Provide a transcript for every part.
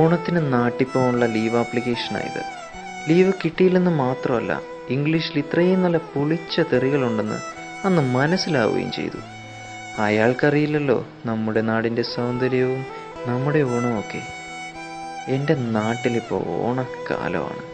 ഓണത്തിന് നാട്ടിൽ പോകാനുള്ള ലീവ് ആപ്ലിക്കേഷനായത്. ലീവ് കിട്ടിയില്ലെന്ന് മാത്രമല്ല, ഇംഗ്ലീഷിൽ ഇത്രയും നല്ല പൊളിച്ച തെറികളുണ്ടെന്ന് അന്ന് മനസ്സിലാവുകയും ചെയ്തു. അയാൾക്കറിയില്ലല്ലോ നമ്മുടെ നാടിൻ്റെ സൗന്ദര്യവും നമ്മുടെ ഓണമൊക്കെ. എൻ്റെ നാട്ടിലിപ്പോൾ ഓണക്കാലമാണ്.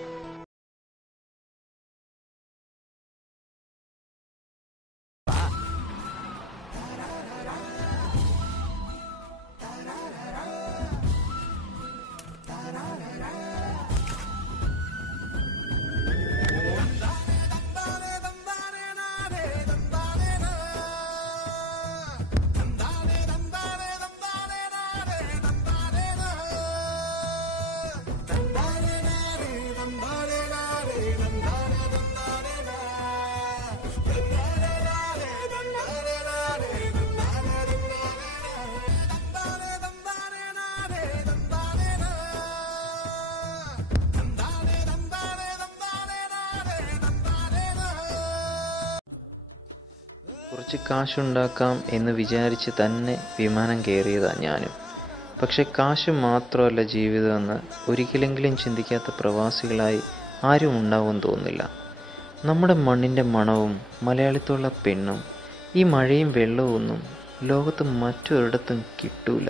കുറച്ച് കാശുണ്ടാക്കാം എന്ന് വിചാരിച്ച് തന്നെ വിമാനം കയറിയതാണ് ഞാനും. പക്ഷെ കാശ് മാത്രമല്ല ജീവിതമെന്ന് ഒരിക്കലെങ്കിലും ചിന്തിക്കാത്ത പ്രവാസികളായി ആരും ഉണ്ടാവുമെന്ന് തോന്നുന്നില്ല. നമ്മുടെ മണ്ണിൻ്റെ മണവും മലയാളിത്തുള്ള പെണ്ണും ഈ മഴയും വെള്ളവും ഒന്നും ലോകത്ത് മറ്റൊരിടത്തും കിട്ടൂല.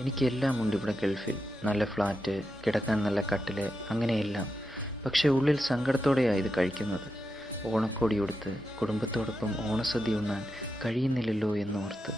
എനിക്കെല്ലാം ഉണ്ട് ഇവിടെ ഗൾഫിൽ. നല്ല ഫ്ലാറ്റ്, കിടക്കാൻ നല്ല കട്ടില്, അങ്ങനെയെല്ലാം. പക്ഷെ ഉള്ളിൽ സങ്കടത്തോടെയാണ് ഇത് കഴിക്കുന്നത്. ഓണക്കോടി ഉടുത്ത് കുടുംബത്തോടൊപ്പം ഓണസദ്യ ഉണ്ണാൻ കഴിയുന്നില്ലല്ലോ എന്നോർത്ത്.